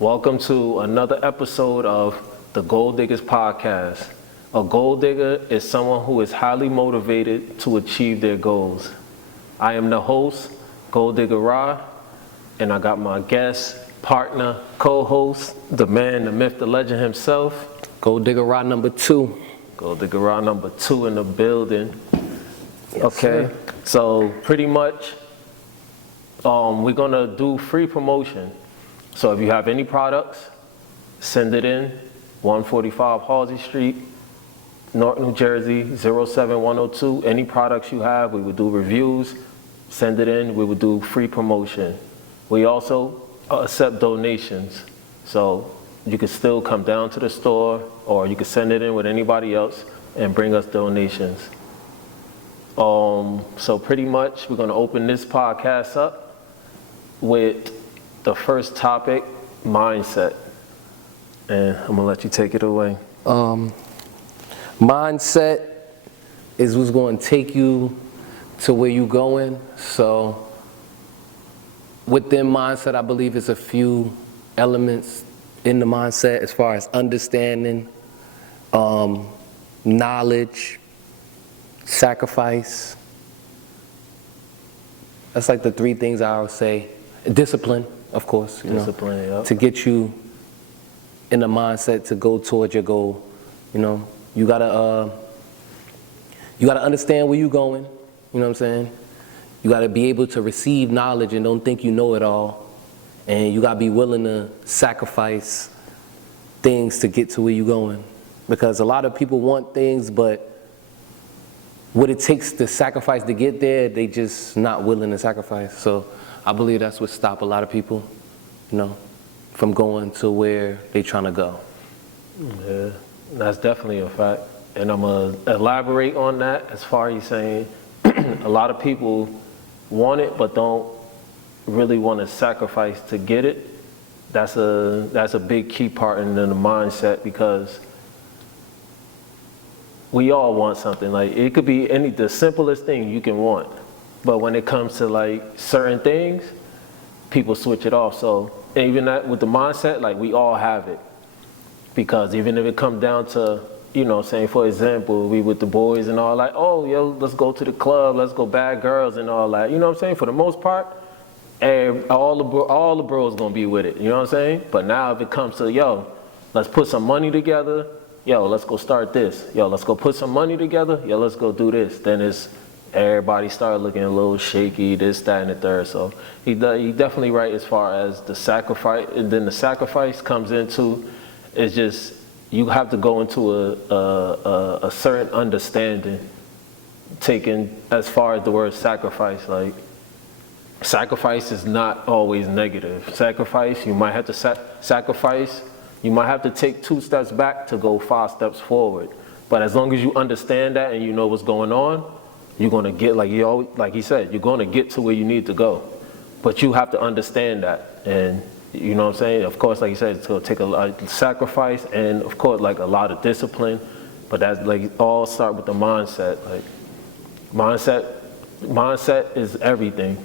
Welcome to another episode of the GoalDiggrs Podcast. A goal digger is someone who is highly motivated to achieve their goals. I am the host, Goaldiggr.Rahhh, and I got my guest, partner, co-host, the man, the myth, the legend himself, Goaldiggr.Rahhh number 2. Goaldiggr.Rahhh number 2 in the building. Yes, okay, sir. So pretty much we're gonna do free promotion. So if you have any products, send it in, 145 Halsey Street, North New Jersey, 07102. Any products you have, we would do reviews, send it in, we would do free promotion. We also accept donations. So you could still come down to the store, or you could send it in with anybody else and bring us donations. So pretty much we're gonna open this podcast up with the first topic, mindset. And I'm gonna let you take it away. Mindset is what's going to take you to where you're going. So within mindset, I believe it's a few elements in the mindset as far as understanding, knowledge, sacrifice. That's like the three things I would say. Discipline, of course, Discipline, yep. To get you in the mindset to go towards your goal. You gotta understand where you're going. You know what I'm saying? You gotta be able to receive knowledge and don't think you know it all. And you gotta be willing to sacrifice things to get to where you're going. Because a lot of people want things, but what it takes to sacrifice to get there, they just not willing to sacrifice. So I believe that's what stops a lot of people, from going to where they trying to go. Yeah, that's definitely a fact. And I'm gonna elaborate on that as far as saying a lot of people want it but don't really want to sacrifice to get it. That's a big key part in the mindset, because we all want something. Like, it could be the simplest thing you can want, but when it comes to like certain things, people switch it off. So even that with the mindset, like, we all have it, because even if it comes down to, saying, for example, we with the boys and all, like, oh, yo, let's go to the club, let's go bad girls and all that. You know what I'm saying? For the most part, all the bros gonna be with it. You know what I'm saying? But now if it comes to, yo, let's put some money together. Yo, let's go start this. Yo, let's go put some money together. Yo, let's go do this. Then everybody started looking a little shaky, this, that, and the third. So he definitely right as far as the sacrifice. And then the sacrifice comes into, it's just, you have to go into a certain understanding, taken as far as the word sacrifice. Like, sacrifice is not always negative. Sacrifice, you might have to sacrifice. You might have to take 2 steps back to go 5 steps forward. But as long as you understand that and you know what's going on, you're gonna get, like he said, you're gonna get to where you need to go. But you have to understand that. And you know what I'm saying? Of course, like you said, it's gonna take a sacrifice and, of course, like a lot of discipline. But that's like all start with the mindset. Like, mindset is everything.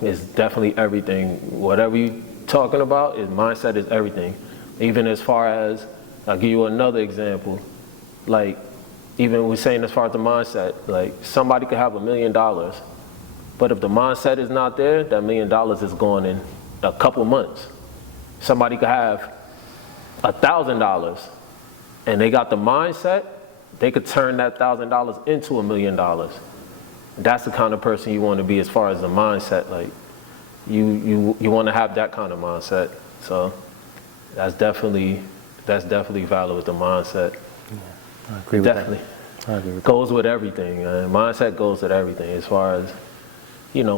It's definitely everything. Whatever you're talking about, mindset is everything. Even as far as, I'll give you another example. Like, even we're saying as far as the mindset, like, somebody could have $1 million, but if the mindset is not there, that $1 million is gone in a couple months. Somebody could have $1,000, and they got the mindset, they could turn that $1,000 into $1 million. That's the kind of person you want to be as far as the mindset. Like, you want to have that kind of mindset. So that's definitely valid with the mindset. Yeah, I agree with definitely. That. I agree with goes with everything. Mindset goes with everything as far as,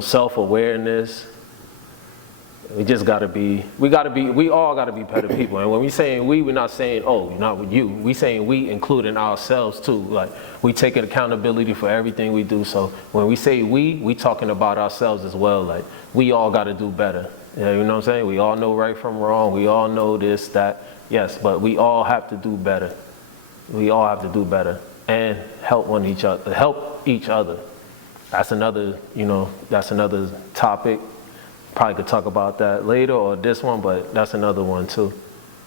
self-awareness. We all gotta be better people. And when we saying we're not saying, oh, not with you. We saying we, including ourselves too. Like, we taking accountability for everything we do. So when we say we talking about ourselves as well. Like, we all gotta do better. You know what I'm saying? We all know right from wrong. We all know this, that. Yes, but we all have to do better. We all have to do better and help each other. That's another topic Probably could talk about that later or this one, but that's another one too.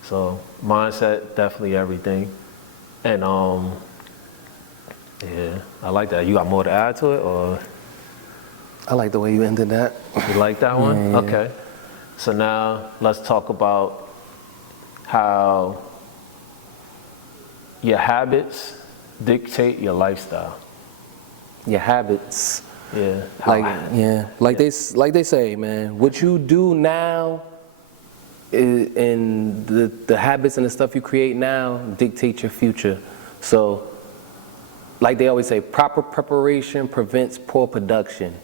So mindset, definitely everything. And yeah, I like that. You got more to add to it, or? I like the way you ended that. You like that one? Yeah. Okay. So now let's talk about how your habits dictate your lifestyle. Your habits. Yeah. Like they say, man, what you do now and the habits and the stuff you create now dictate your future. So, like they always say, proper preparation prevents poor production.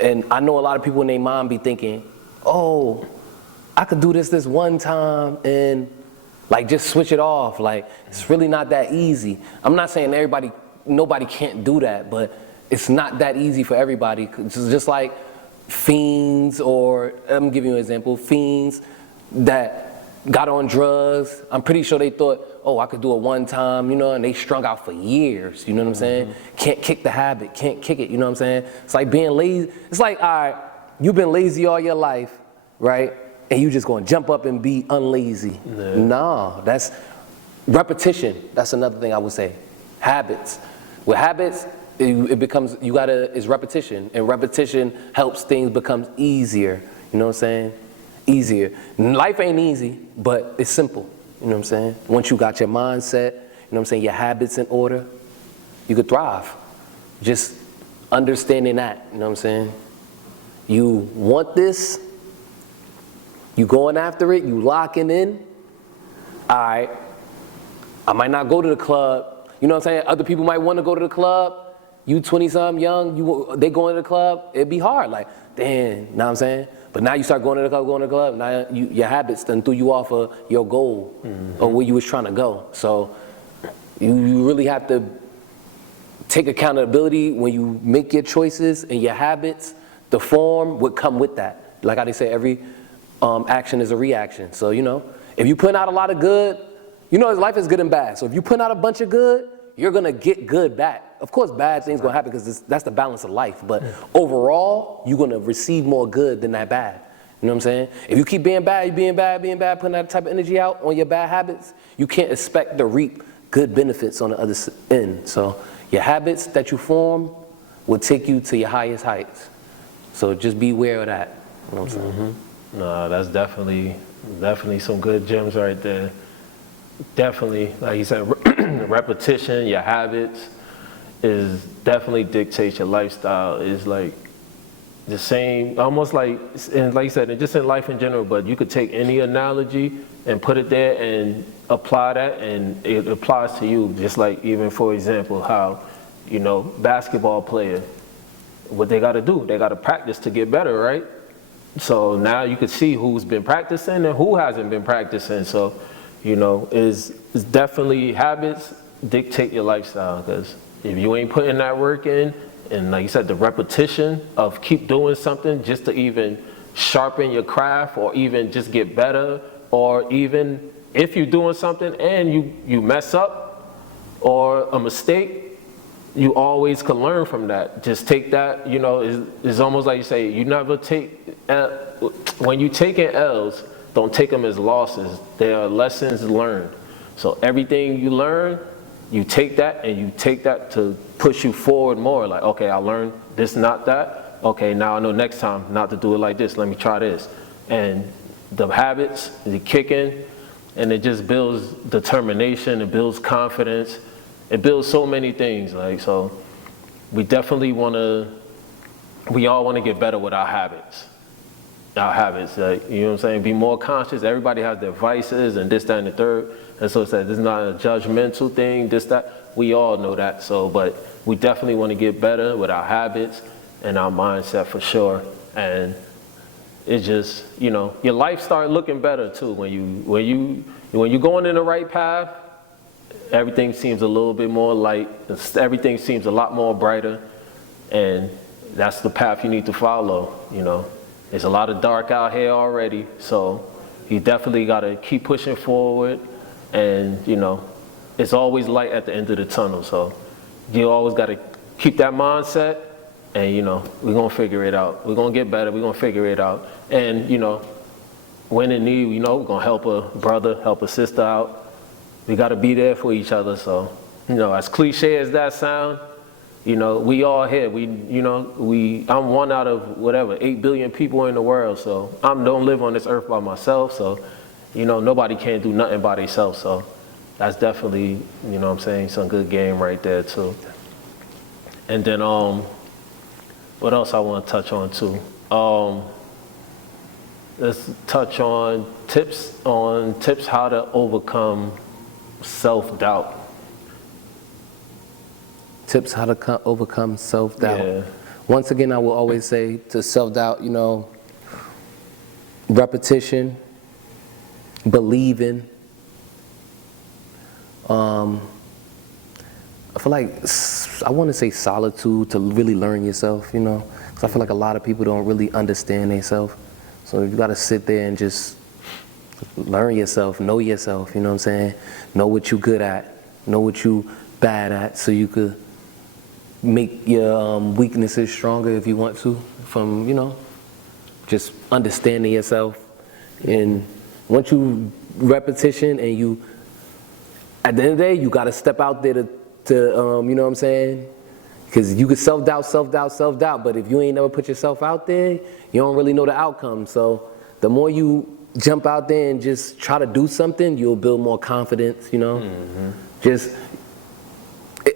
And I know a lot of people in their mind be thinking, oh, I could do this one time and like just switch it off. Like, it's really not that easy. I'm not saying nobody can't do that, but it's not that easy for everybody. It's just like fiends, or I'm giving you an example, fiends that got on drugs. I'm pretty sure they thought, oh, I could do it one time, and they strung out for years, you know what I'm saying? Can't kick the habit, can't kick it, you know what I'm saying? It's like being lazy. It's like, all right, you've been lazy all your life, right? And you just gonna jump up and be unlazy. Yeah. No, that's repetition. That's another thing I would say. Habits. With habits, it becomes, it's repetition. And repetition helps things become easier. You know what I'm saying? Easier. Life ain't easy, but it's simple. You know what I'm saying? Once you got your mindset, you know what I'm saying, your habits in order, you could thrive. Just understanding that, you know what I'm saying? You want this, you going after it, you locking in. All right, I might not go to the club. You know what I'm saying? Other people might want to go to the club. You 20-something young, they going to the club. It'd be hard. Like, damn, you know what I'm saying? But now you start going to the club. Now your habits done threw you off of your goal or where you was trying to go. So you really have to take accountability when you make your choices, and your habits, the form would come with that. Like how they say, every action is a reaction. So, if you put out a lot of good, life is good and bad. So if you put out a bunch of good, you're going to get good back. Of course, bad things going to happen because that's the balance of life. But overall, you're going to receive more good than that bad. You know what I'm saying? If you keep being bad, putting that type of energy out on your bad habits, you can't expect to reap good benefits on the other end. So your habits that you form will take you to your highest heights. So just be aware of that. You know what I'm saying? No, that's definitely some good gems right there. Definitely, like you said, repetition, your habits is definitely dictates your lifestyle. Is like the same, almost like, and like you said, and just in life in general, but you could take any analogy and put it there and apply that, and it applies to you. Just like, even for example, how, basketball player, what they got to do, they got to practice to get better, right? So now you could see who's been practicing and who hasn't been practicing. So, is definitely habits dictate your lifestyle, because if you ain't putting that work in, and like you said, the repetition of keep doing something just to even sharpen your craft, or even just get better, or even if you're doing something and you mess up or a mistake, you always can learn from that. Just take that, it's almost like you say, you never when you taking L's, don't take them as losses. They are lessons learned. So everything you learn, you take that, and you take that to push you forward more. Like, okay, I learned this, not that. Okay, now I know next time not to do it like this. Let me try this. And the habits, the kicking, and it just builds determination, it builds confidence, it builds so many things. Like, so we definitely we all want to get better with our habits. Like, you know what I'm saying? Be more conscious. Everybody has their vices and this, that, and the third. And so it's like, this is not a judgmental thing, this, that. We all know that. So, but we definitely want to get better with our habits and our mindset for sure. And it just, your life start looking better too. When you're going in the right path, everything seems a little bit more light. Everything seems a lot more brighter. And that's the path you need to follow, There's a lot of dark out here already, so you definitely got to keep pushing forward, and it's always light at the end of the tunnel. So you always got to keep that mindset and we're gonna figure it out. We're gonna get better. We're gonna figure it out. And when in need, we're gonna help a brother, help a sister out. We gotta be there for each other. So, as cliche as that sound, we all here. I'm one out of 8 billion people in the world. So I don't live on this earth by myself. So, nobody can do nothing by themselves. So that's definitely, what I'm saying, some good game right there too. And then, what else I want to touch on too? Let's touch on tips how to overcome self-doubt. Tips how to overcome self-doubt. Yeah. Once again, I will always say to self-doubt, repetition, believing. I feel like, I want to say solitude to really learn yourself, because I feel like a lot of people don't really understand themselves. So you got to sit there and just learn yourself, know yourself, you know what I'm saying? Know what you're good at, know what you're bad at, so you could make your weaknesses stronger if you want to, from, just understanding yourself. And once you repetition and you, at the end of the day, you got to step out there to you know what I'm saying? Because you could self-doubt, but if you ain't never put yourself out there, you don't really know the outcome. So the more you jump out there and just try to do something, you'll build more confidence, Mm-hmm.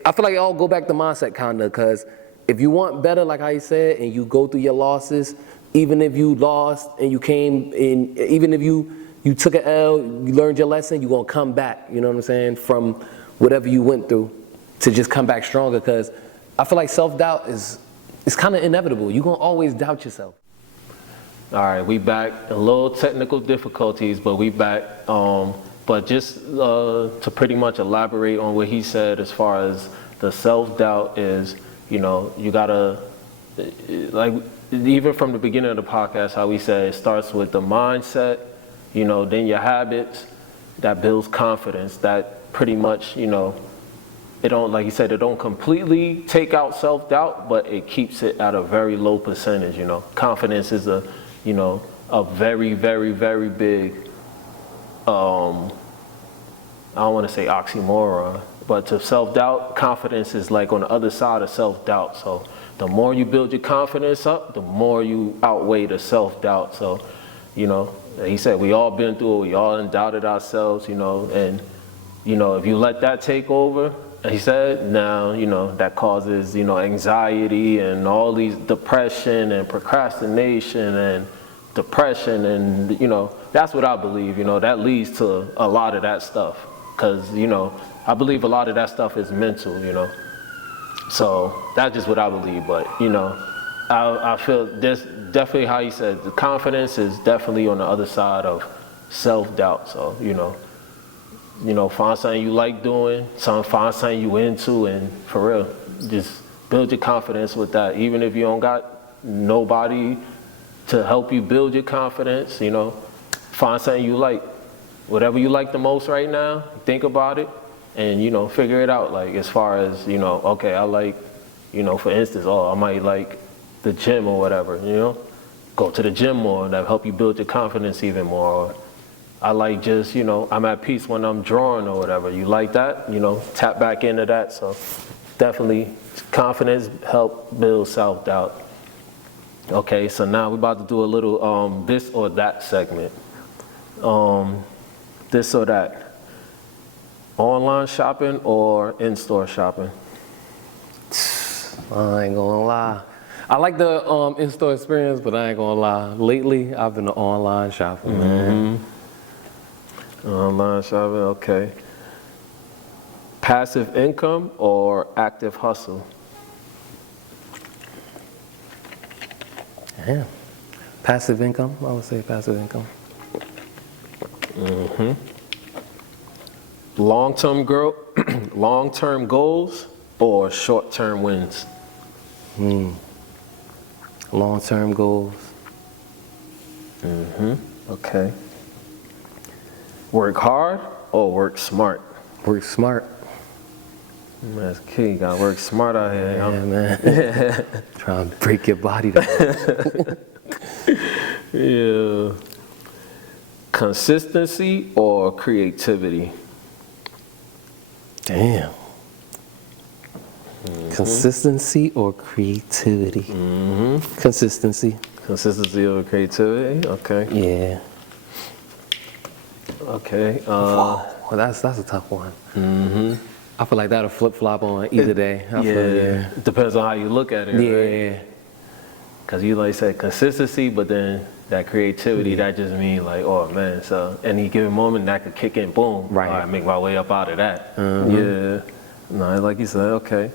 I feel like it all go back to mindset kinda, because if you want better, like how you said, and you go through your losses, even if you lost and you came in, even if you took an L, you learned your lesson, you're gonna come back, you know what I'm saying, from whatever you went through, to just come back stronger. Because I feel like self-doubt is kind of inevitable. You're gonna always doubt yourself. All right, we back. A little technical difficulties, but we back. But just to pretty much elaborate on what he said as far as the self-doubt is, you gotta, like, even from the beginning of the podcast, how we said it starts with the mindset, then your habits, that builds confidence, that pretty much, it don't, like you said, it don't completely take out self-doubt, but it keeps it at a very low percentage, Confidence is a very, very, very big, I don't want to say oxymoron, but to self-doubt, confidence is like on the other side of self-doubt. So the more you build your confidence up, the more you outweigh the self-doubt. So, he said we all been through it, we all doubted ourselves, and, if you let that take over, he said, now, that causes, anxiety and all these depression and procrastination and depression, and, that's what I believe, that leads to a lot of that stuff. Because, I believe a lot of that stuff is mental, So that's just what I believe. But, I feel this definitely, how you said, the confidence is definitely on the other side of self-doubt. So, find something you like doing, find something you into, and for real, just build your confidence with that. Even if you don't got nobody to help you build your confidence, find something you like. Whatever you like the most right now, think about it and, figure it out. Like, as far as, okay, I like, for instance, I might like the gym or whatever, go to the gym more, and that'll help you build your confidence even more. Or I like just, I'm at peace when I'm drawing or whatever. You like that, tap back into that. So definitely confidence help build self-doubt. Okay, so now we're about to do a little this or that segment. This or that. Online shopping or in-store shopping? I ain't gonna lie. I like the in-store experience, but I ain't gonna lie. Lately, I've been to online shopping, man. Online shopping, okay. Passive income or active hustle? Yeah. Passive income, I would say passive income. Long-term goals or short-term wins? Long-term goals. Okay. Work hard or work smart? Work smart. That's key. Gotta work smart out here, yo. Yeah, man. Trying to break your body down. Yeah. Consistency or creativity? Damn. Consistency or creativity? Consistency. Consistency over creativity? Okay. Yeah. Okay. Well, that's a tough one. I feel like that'll flip-flop on either day. Yeah. Depends on how you look at it, right? Yeah. Because you like said consistency, but then that creativity, that just means like, oh man, so any given moment that could kick in, boom. Right. I make my way up out of that. Yeah. No, like you said, okay.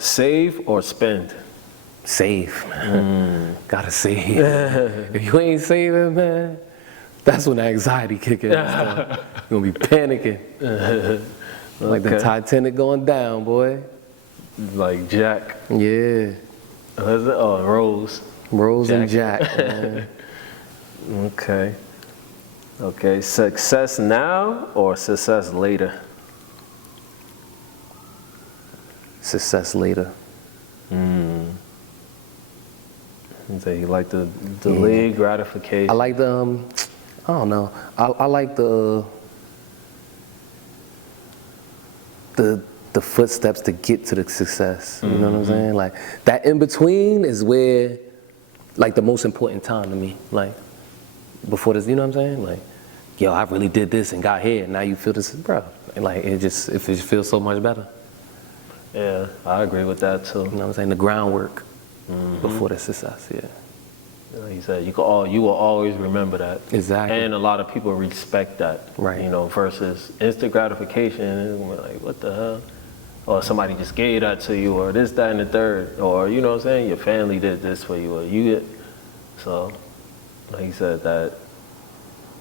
Save or spend? Save, man. Gotta save. If you ain't saving, man, that's when the anxiety kick in. You're gonna be panicking. Like the Titanic going down, boy. Like Jack. Yeah. Oh, Rose. Rose and Jack, man. Okay. Okay. Success now or success later? Success later. So you like the delayed gratification. I like the, I don't know. I like the footsteps to get to the success. You know what I'm saying? Like that in between is where, like the most important time to me. Like before this, you know what I'm saying? Like, yo, I really did this and got here. And now you feel this, bro. And like it just feels so much better. Yeah, I agree with that too. You know what I'm saying? The groundwork before the success. Yeah. Like you said, you will always remember that. Exactly. And a lot of people respect that. Right. You know, versus instant gratification, like what the hell? Or somebody just gave that to you, or this, that, and the third, or you know what I'm saying? Your family did this for you, or you did. So, like you said, that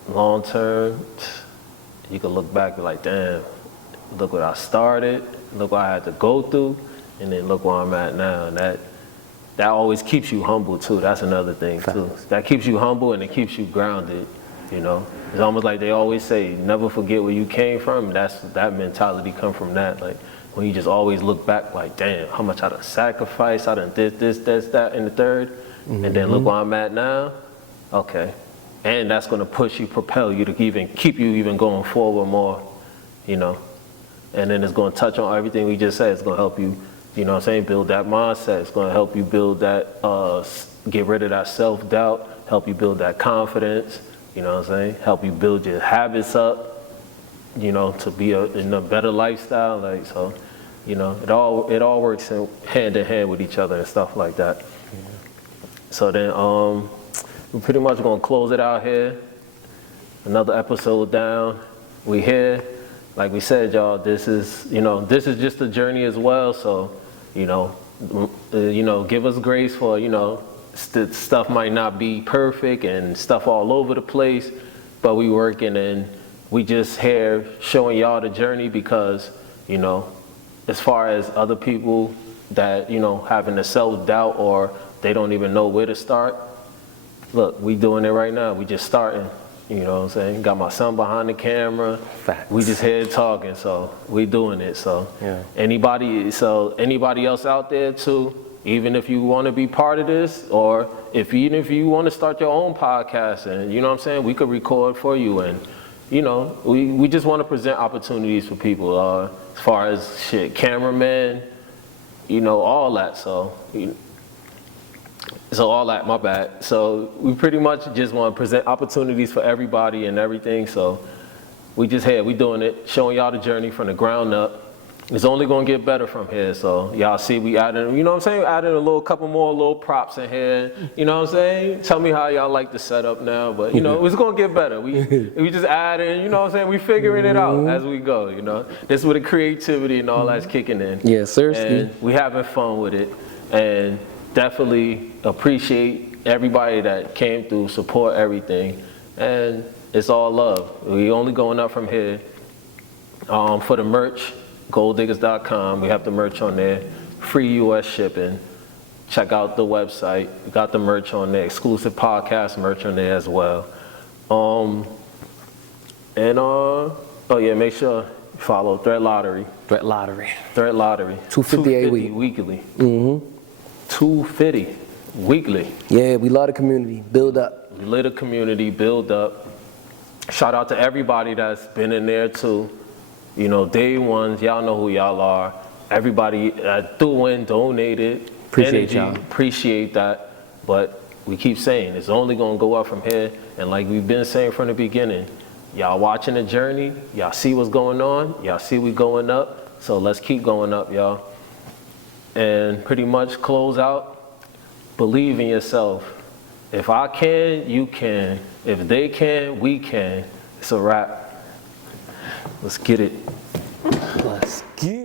long term, you can look back and be like, damn, look what I started, look what I had to go through, and then look where I'm at now. And that always keeps you humble too. That's another thing too. That keeps you humble and it keeps you grounded. You know, it's almost like they always say, never forget where you came from. That mentality come from that. Like when you just always look back, like, damn, how much I done sacrificed, I done did this, that, and the third, and then look where I'm at now. Okay, and that's gonna push you, propel you to even keep you even going forward more. You know, and then it's gonna touch on everything we just said. It's gonna help you. You know what I'm saying? Build that mindset. It's going to help you build that, get rid of that self-doubt, help you build that confidence, you know what I'm saying? Help you build your habits up, you know, to be in a better lifestyle. Like, so, you know, it all works hand in hand with each other and stuff like that. Yeah. So then we're pretty much going to close it out here. Another episode down. We here. Like we said, y'all, this is just a journey as well. So, you know, give us grace for, you know, stuff might not be perfect and stuff all over the place, but we working and we just here showing y'all the journey because, you know, as far as other people that, you know, having a self-doubt or they don't even know where to start, look, we doing it right now. We just starting. You know what I'm saying? Got my son behind the camera. Facts. We just here talking, so we doing it. So yeah. Anybody else out there too, even if you want to be part of this, or even if you want to start your own podcast, and you know what I'm saying, we could record for you, and you know, we just want to present opportunities for people as far as cameraman, you know, all that. So all that, my bad. So we pretty much just want to present opportunities for everybody and everything. So we doing it, showing y'all the journey from the ground up. It's only gonna get better from here. So y'all see we added, you know what I'm saying? Added a couple more little props in here. You know what I'm saying? Tell me how y'all like the setup now, but you know, it's gonna get better. We just adding, you know what I'm saying? We figuring it out as we go, you know? This is where the creativity and all that's kicking in. Yeah, seriously. And we having fun with it. And definitely appreciate everybody that came through, support everything, and it's all love. We only going up from here. For the merch, GoalDiggrs.com, we have the merch on there, free US shipping. Check out the website, we got the merch on there, exclusive podcast merch on there as well. Oh yeah, make sure Follow Threat Lottery. Threat Lottery. Threat Lottery. $250 a week. weekly. $250 weekly. Yeah, we love the community. Build up. We lit a community, build up. Shout out to everybody that's been in there too. You know, day ones, y'all know who y'all are. Everybody that threw in, donated. Appreciate energy, y'all. Appreciate that. But we keep saying it's only gonna go up from here. And like we've been saying from the beginning, y'all watching the journey, y'all see what's going on, y'all see we going up. So let's keep going up, y'all. And pretty much close out, believe in yourself. If I can, you can. If they can, we can. It's a wrap. Let's get it. Let's get it.